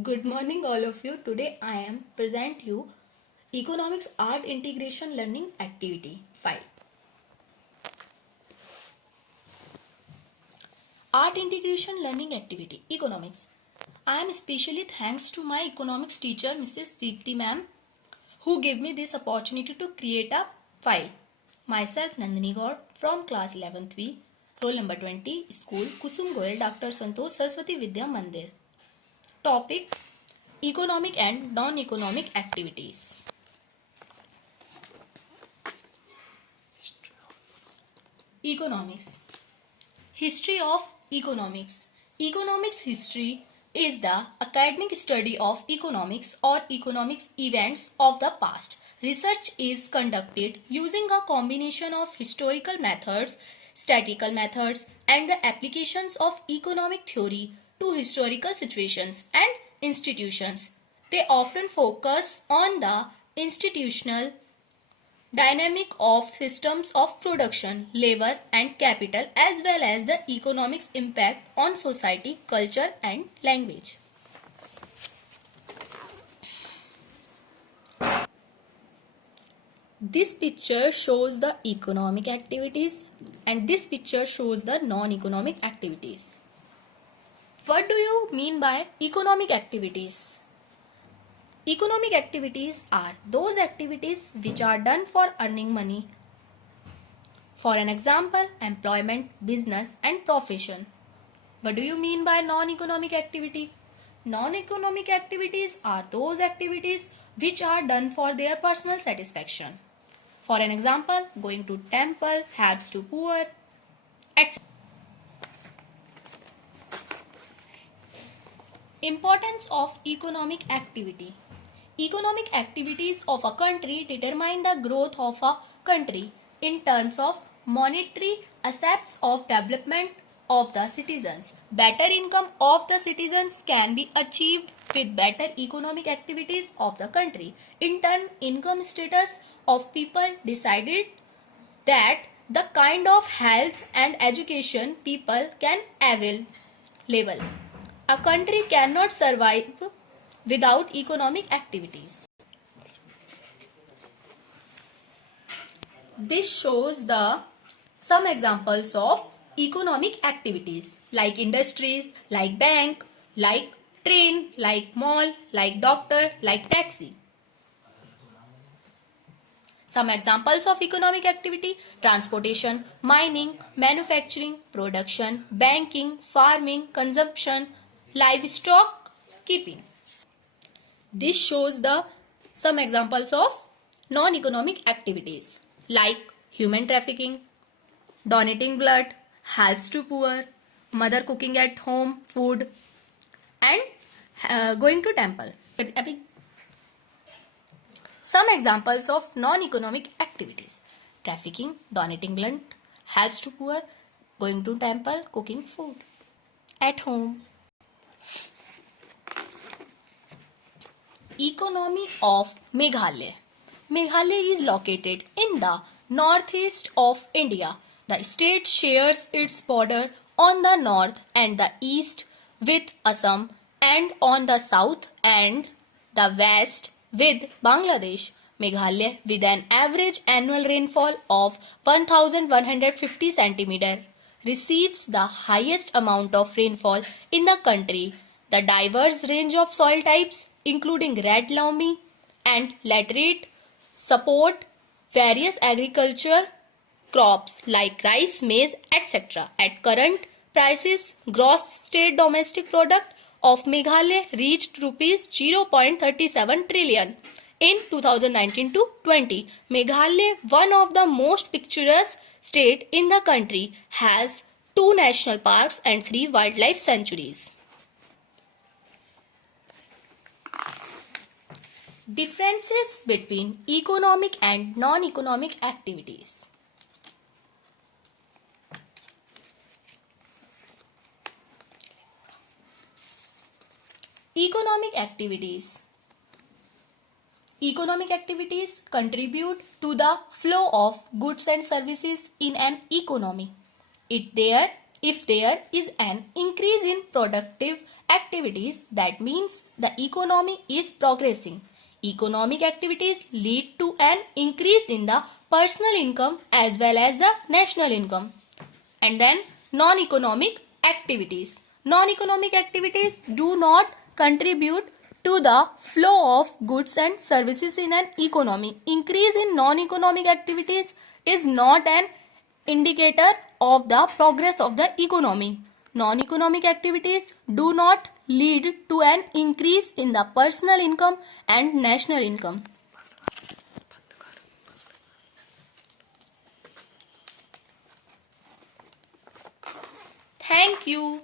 Good morning all of you. Today I am present you Economics Art Integration Learning Activity 5. Art Integration Learning Activity Economics. I am especially thanks to my economics teacher Mrs. Deepti ma'am who gave me this opportunity to create a file. Myself Nandini Gaur from class 11th B, roll number 20, school Kusum Goyal Dr. Santosh Saraswati Vidya Mandir. Topic Economic and non-economic activities. Economics. History of economics. Economics history is the academic study of economics or economics events of the past. Research is conducted using a combination of historical methods, statistical methods, and the applications of economic theory to historical situations and institutions. They often focus on the institutional dynamic of systems of production, labor and capital as well as the economics impact on society, culture and language. This picture shows the economic activities and this picture shows the non-economic activities. What do you mean by economic activities? Economic activities are those activities which are done for earning money. For an example, employment, business and profession. What do you mean by non-economic activity? Non-economic activities are those activities which are done for their personal satisfaction. For an example, going to temple, helps to poor, etc. Importance of economic activity. Economic activities of a country determine the growth of a country in terms of monetary aspects of development of the citizens. Better income of the citizens can be achieved with better economic activities of the country. In turn, income status of people decided that the kind of health and education people can avail. A country cannot survive without economic activities. This shows the some examples of economic activities like industries, like bank, like train, like mall, like doctor, like taxi. Some examples of economic activity: transportation, mining, manufacturing, production, banking, farming, consumption, livestock keeping. This shows the some examples of non-economic activities like human trafficking, donating blood, helps to poor, mother cooking at home food, and going to temple. Some examples of non-economic activities: trafficking, donating blood, helps to poor, going to temple, cooking food at home. Economy of Meghalaya. Meghalaya is located in the northeast of India. The state shares its border on the north and the east with Assam and on the south and the west with Bangladesh. Meghalaya, with an average annual rainfall of 1150 cm, receives the highest amount of rainfall in the country. The diverse range of soil types, including red loamy and laterite, support various agriculture crops like rice, maize, etc. At current prices, gross state domestic product of Meghalaya reached rupees 0.37 trillion in 2019-20. Meghalaya, one of the most picturesque state in the country, has 2 national parks and 3 wildlife sanctuaries. Differences between economic and non-economic activities. Economic activities. Economic activities contribute to the flow of goods and services in an economy. There If there is an increase in productive activities, that means the economy is progressing. Economic activities lead to an increase in the personal income as well as the national income. And then non-economic activities. Non-economic activities do not contribute to the flow of goods and services in an economy. Increase in non-economic activities is not an indicator of the progress of the economy. Non-economic activities do not lead to an increase in the personal income and national income. Thank you.